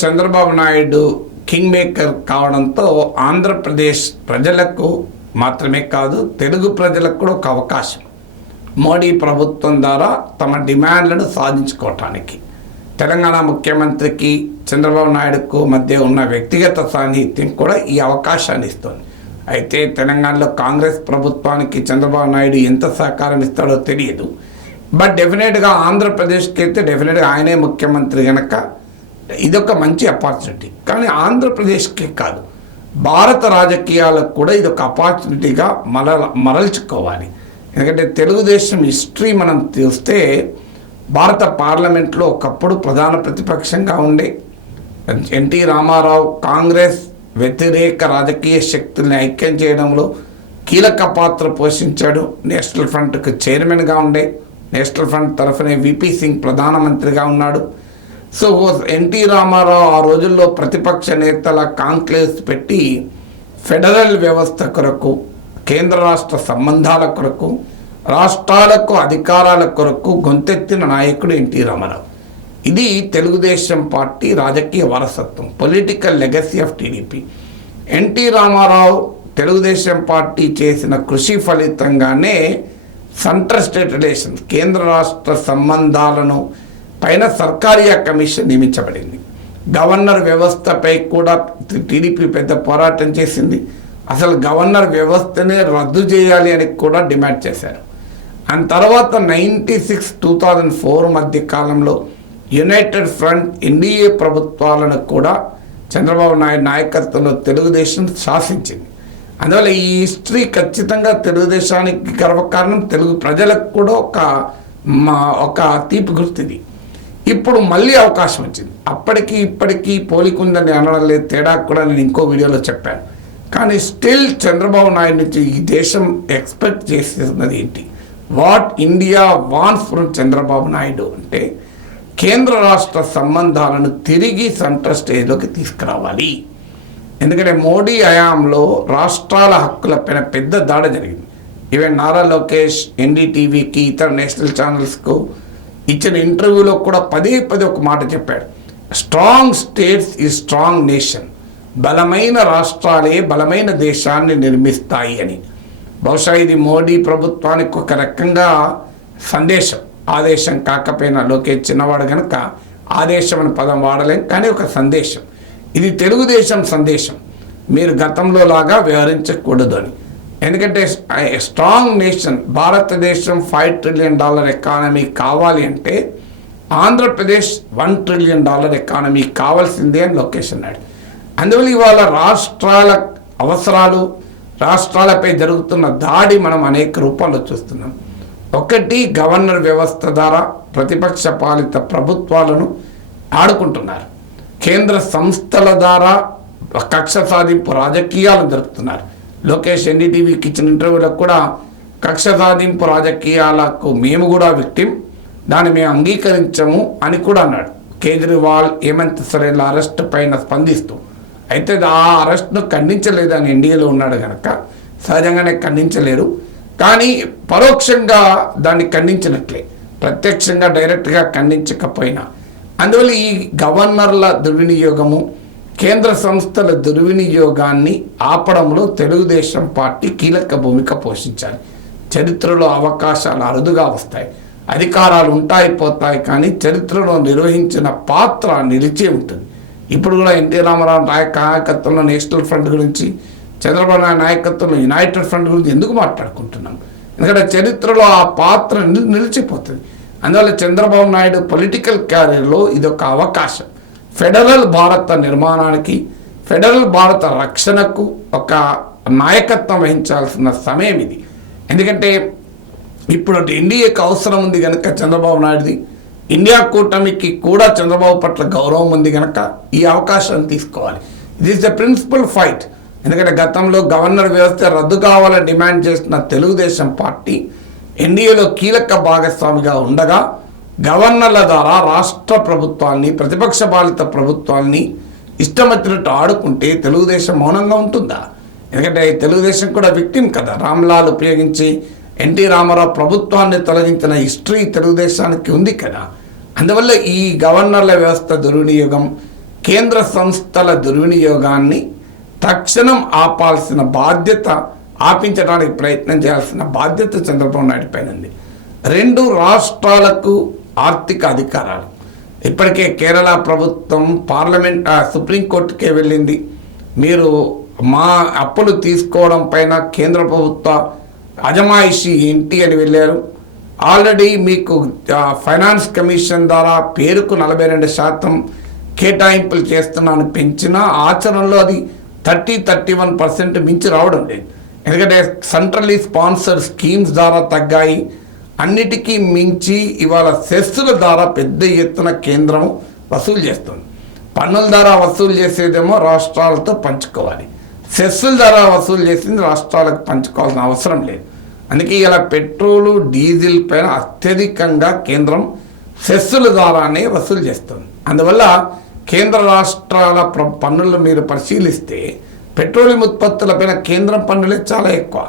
Chandrababu Naidu king maker కావడంతో ఆంధ్రప్రదేశ్ ప్రజలకు మాత్రమే కాదు తెలుగు ప్రజలకు కూడా ఒక అవకాశం. మోడీ ప్రభుత్వం ద్వారా తమ డిమాండ్లను సాధించుకోవటానికి. తెలంగాణ ముఖ్యమంత్రికి చంద్రబాబు నాయుడుకు మధ్య ఉన్న వ్యక్తిగత సాన్నిహిత్యం కూడా ఈ అవకాశాన్ని ఇస్తుంది. అయితే తెలంగాణలో కాంగ్రెస్ ప్రభుత్వానికి చంద్రబాబు నాయుడు ఎంత సహకారం ఇస్తాడో తెలియదు. బట్ డెఫినెట్గా ఆంధ్రప్రదేశ్కి అయితే డెఫినెట్గా ఆయనే ముఖ్యమంత్రి కనుక ఇదొక మంచి అపార్చునిటీ కానీ ఆంధ్రప్రదేశ్కి కాదు భారత రాజకీయాలకు కూడా ఇది ఒక ఆపర్చునిటీగా మరల మరల్చుకోవాలి. ఎందుకంటే తెలుగుదేశం హిస్టరీ మనం చూస్తే భారత పార్లమెంట్లో ఒకప్పుడు ప్రధాన ప్రతిపక్షంగా ఉండే ఎన్టీ రామారావు కాంగ్రెస్ వ్యతిరేక రాజకీయ శక్తుల్ని ఐక్యం చేయడంలో కీలక పాత్ర పోషించాడు. నేషనల్ ఫ్రంట్కు చైర్మన్గా ఉండే నేషనల్ ఫ్రంట్ తరఫునే విపి సింగ్ ప్రధానమంత్రిగా ఉన్నాడు. సో ఎన్టీ రామారావు ఆ రోజుల్లో ప్రతిపక్ష నేతల కాంక్లేవ్స్ పెట్టి ఫెడరల్ వ్యవస్థ కొరకు కేంద్ర రాష్ట్ర సంబంధాల కొరకు రాష్ట్రాలకు అధికారాల కొరకు గొంతెత్తిన నాయకుడు ఎన్టీ రామారావు. ఇది తెలుగుదేశం పార్టీ రాజకీయ వారసత్వం political legacy of TDP. NT Rama Rao Telugu Desam party చేసిన కృషి ఫలితంగానే సెంట్రల్ స్టేట్ రిలేషన్స్ కేంద్ర రాష్ట్ర సంబంధాలను పైన సర్కారియా కమిషన్ నియమించబడింది. గవర్నర్ వ్యవస్థపై కూడా టీడీపీ పెద్ద పోరాటం చేసింది. అసలు గవర్నర్ వ్యవస్థనే రద్దు చేయాలి అని కూడా డిమాండ్ చేశారు. అండ్ తర్వాత ninety six two thousand four మధ్య కాలంలో యునైటెడ్ ఫ్రంట్ ఎన్డీఏ ప్రభుత్వాలను కూడా చంద్రబాబు నాయుడు నాయకత్వంలో తెలుగుదేశం శాసించింది. అందువల్ల ఈ హిస్టరీ ఖచ్చితంగా తెలుగుదేశానికి గర్వకారణం తెలుగు ప్రజలకు కూడా ఒక మా ఒక తీపి గుర్తిది. ఇప్పుడు మళ్ళీ అవకాశం వచ్చింది. అప్పటికి ఇప్పటికీ పోలికుందని అనడం లేదు తేడా కూడా నేను ఇంకో వీడియోలో చెప్పాను. కానీ స్టిల్ చంద్రబాబు నాయుడు నుంచి ఈ దేశం ఎక్స్పెక్ట్ చేసేది ఏంటి? What India wants from Chandrababu Naidu అంటే కేంద్ర రాష్ట్ర సంబంధాలను తిరిగి సెంట్రల్ స్టేజ్లోకి తీసుకురావాలి. ఎందుకంటే మోడీ హయాంలో రాష్ట్రాల హక్కులపైన పెద్ద దాడి జరిగింది. ఈవెన్ నారా లోకేష్ ఎన్డీటీవీకి ఇతర నేషనల్ ఛానల్స్కు ఇచ్చిన ఇంటర్వ్యూలో కూడా పదే పదే ఒక మాట చెప్పాడు. స్ట్రాంగ్ స్టేట్స్ ఈ స్ట్రాంగ్ నేషన్ బలమైన రాష్ట్రాలే బలమైన దేశాన్ని నిర్మిస్తాయి అని. బహుశా ఇది మోడీ ప్రభుత్వానికి ఒక రకంగా సందేశం. ఆదేశం కాకపోయినా లోకేష్ చిన్నవాడు కనుక ఆదేశం అనే పదం వాడలేం కానీ ఒక సందేశం. ఇది తెలుగుదేశం సందేశం. మీరు గతంలో లాగా వ్యవహరించకూడదు అని. ఎందుకంటే strong nation Bharatadesam five trillion dollar economy కావాలి అంటే Andhra Pradesh one trillion dollar economy కావాల్సిందే అని లోకేష్ అన్నాడు. అందువల్ల ఇవాళ రాష్ట్రాల అవసరాలు రాష్ట్రాలపై జరుగుతున్న దాడి మనం అనేక రూపాల్లో చూస్తున్నాం. ఒకటి గవర్నర్ వ్యవస్థ ద్వారా ప్రతిపక్ష పాలిత ప్రభుత్వాలను ఆడుకుంటున్నారు. కేంద్ర సంస్థల ద్వారా కక్ష సాధింపు రాజకీయాలు జరుపుతున్నారు. లోకేష్ ఎన్డీటీవీకి ఇచ్చిన ఇంటర్వ్యూలో కూడా కక్ష సాధింపు రాజకీయాలకు మేము కూడా విక్టిం దాన్ని మేము అంగీకరించము అని కూడా అన్నాడు. కేజ్రీవాల్ హేమంత్ సరేన్ల అరెస్ట్ పైన స్పందిస్తూ. అయితే ఆ అరెస్ట్ను ఖండించలేదని ఎన్డీఏలో ఉన్నాడు కనుక సహజంగానే ఖండించలేరు. కానీ పరోక్షంగా దాన్ని ఖండించినట్లే. ప్రత్యక్షంగా డైరెక్ట్గా ఖండించకపోయినా. అందువల్ల ఈ గవర్నర్ల దుర్వినియోగము కేంద్ర సంస్థల దుర్వినియోగాన్ని ఆపడంలో తెలుగుదేశం పార్టీ కీలక భూమిక పోషించాలి. చరిత్రలో అవకాశాలు అరుదుగా వస్తాయి. అధికారాలు ఉంటాయి పోతాయి కానీ చరిత్రలో నిర్వహించిన పాత్ర నిలిచే ఉంటుంది. ఇప్పుడు కూడా ఎన్టీ రామారావు నాయక నాయకత్వంలో నేషనల్ ఫ్రంట్ గురించి చంద్రబాబు నాయుడు నాయకత్వంలో యునైటెడ్ ఫ్రంట్ గురించి ఎందుకు మాట్లాడుకుంటున్నాం? ఎందుకంటే చరిత్రలో ఆ పాత్ర నిలిచిపోతుంది. అందువల్ల చంద్రబాబు నాయుడు పొలిటికల్ క్యారియర్లో ఇది ఒక అవకాశం. ఫెడరల్ భారత నిర్మాణానికి ఫెడరల్ భారత రక్షణకు ఒక నాయకత్వం వహించాల్సిన సమయం ఇది. ఎందుకంటే ఇప్పుడు ఎన్డీఏకి అవసరం ఉంది కనుక చంద్రబాబు నాయుడుది ఇండియా కూటమికి కూడా చంద్రబాబు పట్ల గౌరవం ఉంది కనుక ఈ అవకాశాన్ని తీసుకోవాలి. దిస్ ద ప్రిన్సిపల్ ఫైట్ ఎందుకంటే గతంలో గవర్నర్ వ్యవస్థ రద్దు కావాలని డిమాండ్ చేసిన తెలుగుదేశం పార్టీ ఎన్డీఏలో కీలక భాగస్వామిగా ఉండగా గవర్నర్ల ద్వారా రాష్ట్ర ప్రభుత్వాన్ని ప్రతిపక్ష పాలిత ప్రభుత్వాన్ని ఇష్టం వచ్చినట్టు ఆడుకుంటే తెలుగుదేశం మౌనంగా ఉంటుందా? ఎందుకంటే తెలుగుదేశం కూడా విక్టిం కదా. రామ్లాల్ ఉపయోగించి ఎన్టీ రామారావు ప్రభుత్వాన్ని తొలగించిన హిస్టరీ తెలుగుదేశానికి ఉంది కదా. అందువల్ల ఈ గవర్నర్ల వ్యవస్థ దుర్వినియోగం కేంద్ర సంస్థల దుర్వినియోగాన్ని తక్షణం ఆపాల్సిన బాధ్యత ఆపించడానికి ప్రయత్నం చేయాల్సిన బాధ్యత చంద్రబాబు నాయుడు పైన ఉంది. రెండు రాష్ట్రాలకు ఆర్థిక అధికారాలు ఇప్పటికే కేరళ ప్రభుత్వం పార్లమెంట్ ఆ, సుప్రీంకోర్టుకే వెళ్ళింది. మీరు మా అప్పులు తీసుకోవడం పైన కేంద్ర ప్రభుత్వ అజమాయిషి ఏంటి అని వెళ్ళారు. ఆల్రెడీ మీకు ఫైనాన్స్ కమిషన్ ద్వారా పేరుకు నలభై రెండు శాతం కేటాయింపులు చేస్తున్నాను. పెంచిన ఆచరణలో అది థర్టీ థర్టీ వన్ పర్సెంట్ మించి రావడం లేదు. ఎందుకంటే సెంట్రల్లీ స్పాన్సర్డ్ స్కీమ్స్ ద్వారా తగ్గాయి. అన్నిటికీ మించి ఇవాళ సెస్సుల ద్వారా పెద్ద ఎత్తున కేంద్రం వసూలు చేస్తుంది. పన్నుల ద్వారా వసూలు చేసేదేమో రాష్ట్రాలతో పంచుకోవాలి. సెస్సుల ద్వారా వసూలు చేసింది రాష్ట్రాలకు పంచుకోవాల్సిన అవసరం లేదు. అందుకే ఇలా పెట్రోలు డీజిల్ పైన అత్యధికంగా కేంద్రం సెస్సుల ద్వారానే వసూలు చేస్తుంది. అందువల్ల కేంద్ర రాష్ట్రాల ప్ర- పన్నులు మీరు పరిశీలిస్తే పెట్రోలియం ఉత్పత్తులపైన కేంద్రం పన్నులే చాలా ఎక్కువ.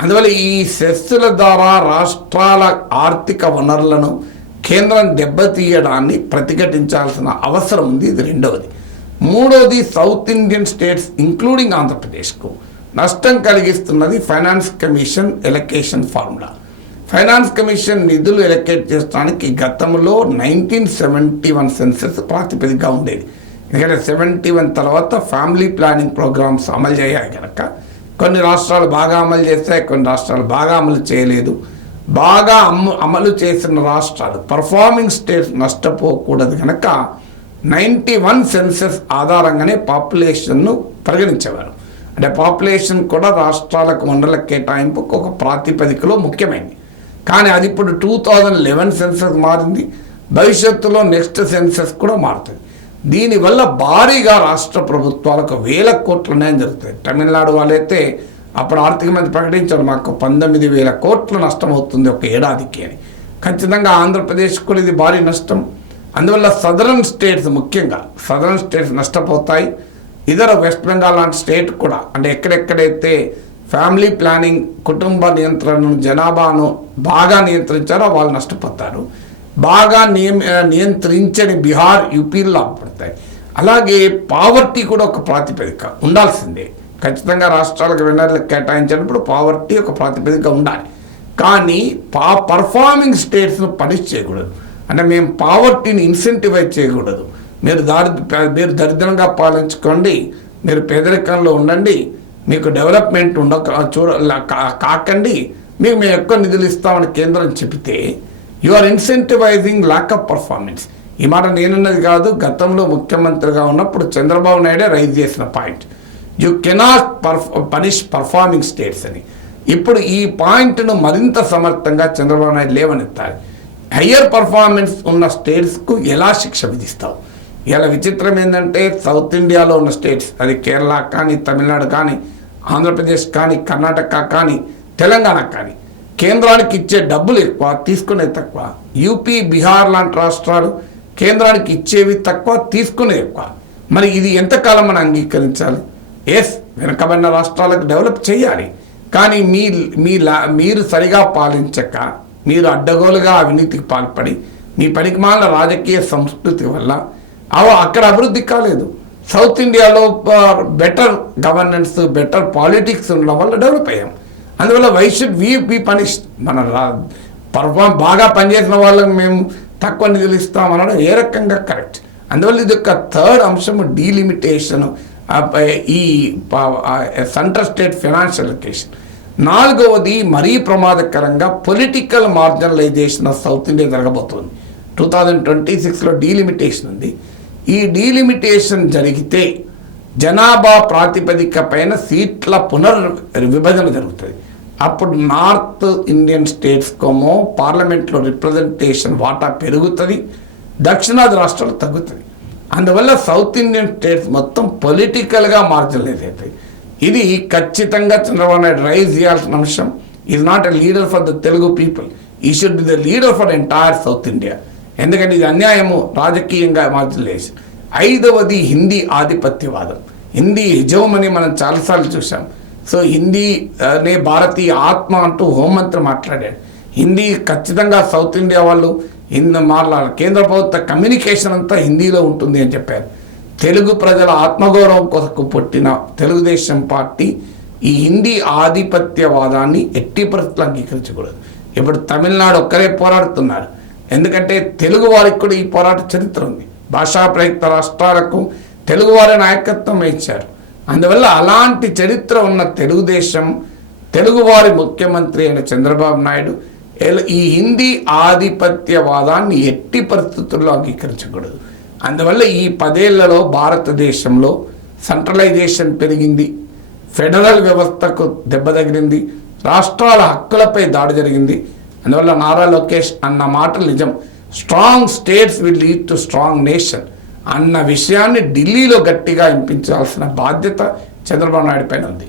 అందువల్ల ఈ సెస్సుల ద్వారా రాష్ట్రాల ఆర్థిక వనరులను కేంద్రం దెబ్బతీయడాన్ని ప్రతిఘటించాల్సిన అవసరం ఉంది. ఇది రెండవది. మూడవది సౌత్ ఇండియన్ స్టేట్స్ ఇంక్లూడింగ్ ఆంధ్రప్రదేశ్కు నష్టం కలిగిస్తున్నది finance commission allocation formula. Finance commission నిధులు ఎలకేట్ చేయడానికి గతంలో నైన్టీన్ సెవెంటీ వన్ సెన్సెస్ ప్రాతిపదికగా ఉండేది. ఎందుకంటే సెవెంటీ వన్ తర్వాత ఫ్యామిలీ ప్లానింగ్ ప్రోగ్రామ్స్ అమలు చేయాలి కనుక కొన్ని రాష్ట్రాలు బాగా అమలు చేస్తాయి కొన్ని రాష్ట్రాలు బాగా అమలు చేయలేదు. బాగా అమ్ము అమలు చేసిన రాష్ట్రాలు పర్ఫార్మింగ్ స్టేట్స్ నష్టపోకూడదు కనుక నైంటీ వన్ సెన్సెస్ ఆధారంగానే పాపులేషన్ను పరిగణించేవారు. అంటే పాపులేషన్ కూడా రాష్ట్రాలకు మండల కేటాయింపు ఒక ప్రాతిపదికలో ముఖ్యమైనది కానీ అది ఇప్పుడు టూ థౌజండ్ లెవెన్ సెన్సెస్ మారింది. భవిష్యత్తులో నెక్స్ట్ సెన్సెస్ కూడా మారుతుంది. దీనివల్ల భారీగా రాష్ట్ర ప్రభుత్వాలకు వేల కోట్ల న్యాయం తమిళనాడు వాళ్ళైతే అప్పుడు ఆర్థిక మంత్రి ప్రకటించారు మాకు పంతొమ్మిది వేల కోట్ల నష్టం అవుతుంది ఒక ఏడాదికి అని. ఖచ్చితంగా ఆంధ్రప్రదేశ్ కూడా ఇది భారీ నష్టం. అందువల్ల సదరన్ స్టేట్స్ ముఖ్యంగా సదరన్ స్టేట్స్ నష్టపోతాయి. ఇతర వెస్ట్ బెంగాల్ లాంటి స్టేట్ కూడా అంటే ఎక్కడెక్కడైతే ఫ్యామిలీ ప్లానింగ్ కుటుంబ నియంత్రణను జనాభాను బాగా నియంత్రించారో వాళ్ళు నష్టపోతారు. బాగా నియమ నియంత్రించని బీహార్ యూపీలో లాభపడతాయి అలాగే పావర్టీ కూడా ఒక ప్రాతిపదిక ఉండాల్సిందే. ఖచ్చితంగా రాష్ట్రాలకు వినర్లకు కేటాయించినప్పుడు పావర్టీ ఒక ప్రాతిపదిక ఉండాలి. కానీ పా పర్ఫార్మింగ్ స్టేట్స్ను పనిష్ చేయకూడదు. అంటే మేము పావర్టీని ఇన్సెంటివైజ్ చేయకూడదు. మీరు దారి మీరు దరిద్రంగా పాలించుకోండి. మీరు పేదరికంలో ఉండండి. మీకు డెవలప్మెంట్ ఉండక చూడ కా- కాకండి. మీకు మేము ఎక్కువ నిధులు ఇస్తామని కేంద్రం చెబితే you are incentivising lack of performance ఈ మాట నేనున్నది కాదు గతంలో ముఖ్యమంత్రిగా ఉన్నప్పుడు చంద్రబాబు నాయుడే రైజ్ చేసిన point. You cannot perf punish performing states అని. ఇప్పుడు ఈ పాయింట్ను మరింత సమర్థంగా చంద్రబాబు నాయుడు లేవనెత్తాలి. హయ్యర్ పర్ఫార్మెన్స్ ఉన్న స్టేట్స్కు ఎలా శిక్ష విధిస్తావు? ఇలా విచిత్రం ఏంటంటే సౌత్ ఇండియాలో ఉన్న స్టేట్స్ అది కేరళ కానీ తమిళనాడు కానీ ఆంధ్రప్రదేశ్ కానీ కర్ణాటక కానీ తెలంగాణ కానీ కేంద్రానికి ఇచ్చే డబ్బులు ఎక్కువ తీసుకునేది తక్కువ. యూపీ బీహార్ లాంటి రాష్ట్రాలు కేంద్రానికి ఇచ్చేవి తక్కువ తీసుకునేవి ఎక్కువ. మరి ఇది ఎంతకాలం మనం అంగీకరించాలి? ఎస్ వెనకబడిన రాష్ట్రాలకు డెవలప్ చేయాలి. కానీ మీ మీ లా- మీరు సరిగా పాలించక మీరు అడ్డగోలుగా అవినీతికి పాల్పడి మీ పనికిమాలిన రాజకీయ సంస్కృతి వల్ల అవ అక్కడ అభివృద్ధి కాలేదు. సౌత్ ఇండియాలో బెటర్ గవర్నెన్స్ బెటర్ పాలిటిక్స్ ఉండడం వల్ల డెవలప్ అయ్యాం. అందువల్ల why should we be punish మన పర్ఫామ్ బాగా పనిచేసిన వాళ్ళకి మేము తక్కువ నిధులు ఇస్తాం అనడం ఏ రకంగా కరెక్ట్ అందువల్ల ఇది ఒక థర్డ్ అంశము డీలిమిటేషన్ ఈ సెంట్రల్ స్టేట్ ఫినాన్షియల్ లొకేషన్ నాలుగవది మరీ ప్రమాదకరంగా political marginalisation of south India జరగబోతోంది. టూ థౌజండ్ ట్వంటీ సిక్స్లో డీలిమిటేషన్ ఉంది. ఈ డీలిమిటేషన్ జరిగితే జనాభా ప్రాతిపదిక పైన సీట్ల పునర్ విభజన జరుగుతుంది. అప్పుడు నార్త్ ఇండియన్ స్టేట్స్కోమో పార్లమెంట్లో రిప్రజెంటేషన్ వాటా పెరుగుతుంది దక్షిణాది రాష్ట్రాలు తగ్గుతుంది. అందువల్ల సౌత్ ఇండియన్ స్టేట్స్ మొత్తం పొలిటికల్గా మార్చలేదు అయితే ఇది ఖచ్చితంగా చంద్రబాబు నాయుడు రైజ్ చేయాల్సిన అంశం. Is not a leader for the Telugu people he should be the leader for entire south India ఎందుకంటే ఇది అన్యాయము రాజకీయంగా మార్చలేదు ఐదవది హిందీ ఆధిపత్యవాదం. హిందీ యజమని మనం చాలాసార్లు చూసాం సో హిందీ అనే భారతీయ ఆత్మ అంటూ హోంమంత్రి మాట్లాడాడు. హిందీ ఖచ్చితంగా సౌత్ ఇండియా వాళ్ళు హిందీ మాట్లాడారు కేంద్ర ప్రభుత్వ కమ్యూనికేషన్ అంతా హిందీలో ఉంటుంది అని చెప్పారు. తెలుగు ప్రజల ఆత్మగౌరవం కొరకు పుట్టిన తెలుగుదేశం పార్టీ ఈ హిందీ ఆధిపత్యవాదాన్ని ఎట్టి పరిస్థితులు అంగీకరించకూడదు. ఇప్పుడు తమిళనాడు ఒక్కరే పోరాడుతున్నారు. ఎందుకంటే తెలుగు వారికి కూడా ఈ పోరాట చరిత్ర ఉంది. భాషా ప్రయుక్త రాష్ట్రాలకు తెలుగు వారి నాయకత్వం ఇచ్చారు అందువల్ల అలాంటి చరిత్ర ఉన్న తెలుగుదేశం తెలుగువారి ముఖ్యమంత్రి అయిన చంద్రబాబు నాయుడు ఈ హిందీ ఆధిపత్యవాదాన్ని ఎట్టి పరిస్థితుల్లో అంగీకరించకూడదు. అందువల్ల ఈ పదేళ్ళలో భారతదేశంలో సెంట్రలైజేషన్ పెరిగింది ఫెడరల్ వ్యవస్థకు దెబ్బ తగిలింది రాష్ట్రాల హక్కులపై దాడి జరిగింది. అందువల్ల నారా లోకేష్ అన్న మాట నిజం. Strong states will lead to strong nation. అన్న విషయాన్ని ఢిల్లీలో గట్టిగా వినిపించాల్సిన బాధ్యత చంద్రబాబు నాయుడు పైన ఉంది.